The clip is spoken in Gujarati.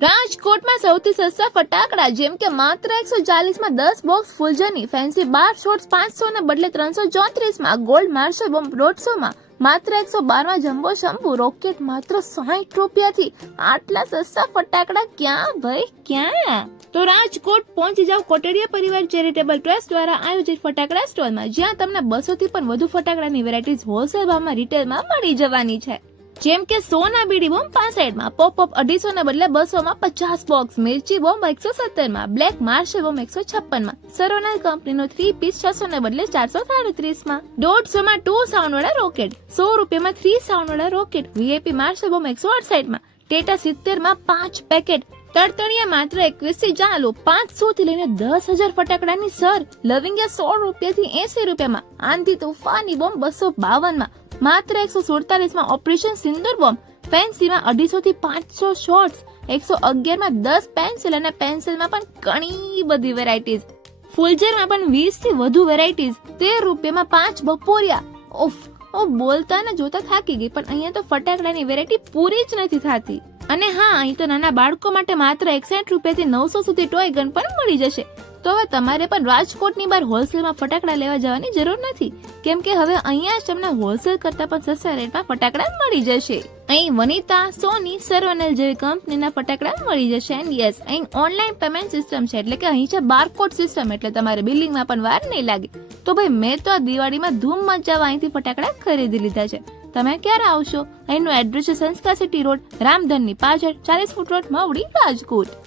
રાજકોટમાં સૌથી સસ્તા ફટાકડા જેમ કે માત્ર 140 માં 10 બોક્સ ફૂલઝરની ફેન્સી 12 શોટ્સ 500 ને બદલે 334 માં, ગોલ્ડ માર્શલ બોમ્બ 150 માં, માત્ર 112 માં જમ્બો શંભુ રોકેટ માત્ર 60 રૂપિયાથી. આટલા સસ્તા ફટાકડા ક્યાં ભાઈ ક્યાં? તો રાજકોટ પહોંચી જાવ કોટડિયા પરિવાર ચેરિટેબલ ટ્રસ્ટ દ્વારા આયોજિત ફટાકડા સ્ટોલમાં, જ્યાં તમને 200 થી પણ વધુ ફટાકડાની વેરાયટીઝ હોલસેલ ભાવમાં રિટેલમાં મળી જવાની છે. જેમ કે સોના બીડી બોમ્બ 65 માં, પોપ 250 ને બદલે 200 માં 50 બોક્સ, મિર્ચી બોમ્બ 170 માં, બ્લેક માર્શલ બોમ્બ 156 માં, સરોનલ કંપનીનો 3 પીસ 600 ને બદલે 437 માં, 150 માં 2 સાઉન્ડ વાળા રોકેટ, 100 રૂપિયામાં 3 સાઉન્ડ વાળા રોકેટ, વીઆઈપી માર્શલ બોમ્બ 168 માં, ટેટા 70 માં 5 પેકેટ, તડતડિયા માત્ર 21 થી ચાલુ, 500 થી લઈને 10,000 ફટાકડાની સર, લવિંગિયા 100 રૂપિયાથી 80 રૂપિયામાં, આંધી તોફાની બોમ્બ 252 માં, માત્ર 147 માં ઓપરેશન સિંદૂર બોમ્બ, ફેન્સીમાં 250 થી 500 શોર્ટ્સ, 111 માં 10 પેન્સિલ અને પેન્સિલમાં પણ ઘણી બધી વેરાયટીઝ, ફૂલઝરમાં પણ 20 થી વધુ વેરાયટીઝ, 13 રૂપિયામાં 5 બપોરિયા. ઓફ બોલતા ને જોતા થાકી ગઈ, પણ અહીંયા તો ફટાકડાની વેરાયટી પૂરી જ નથી થતી. અને હા, અહીં તો નાના બાળકો માટે માત્ર 61 રૂપિયાથી 900 સુધી ટોય ગન પણ મળી જશે. તો હવે તમારે પણ રાજકોટની બહાર હોલસેલમાં ફટાકડા લેવા જવાની જરૂર નથી, કેમ કે હવે અહીંયા જ તમને હોલસેલ કરતા પણ સસ્તા રેટમાં ફટાકડા મળી જશે. અહીં વનિતા, સોની, સરોનલ જેવી કંપનીના ફટાકડા મળી જશે. એન્ડ યસ, અહીં ઓનલાઈન પેમેન્ટ સિસ્ટમ છે, એટલે કે અહીં છે બારકોડ સિસ્ટમ, એટલે તમારે બિલિંગમાં પણ વાર નહીં લાગે. તો ભાઈ મેં તો આ દિવાળીમાં ધૂમ મચાવવા અહીંથી ફટાકડા ખરીદી લીધા છે. તમે ક્યારે આવશો? અહીંનું એડ્રેસ છે સંસ્કાર સિટી રોડ, રામધનની પાછળ, 40 ફૂટ રોડ, મવડી, રાજકોટ.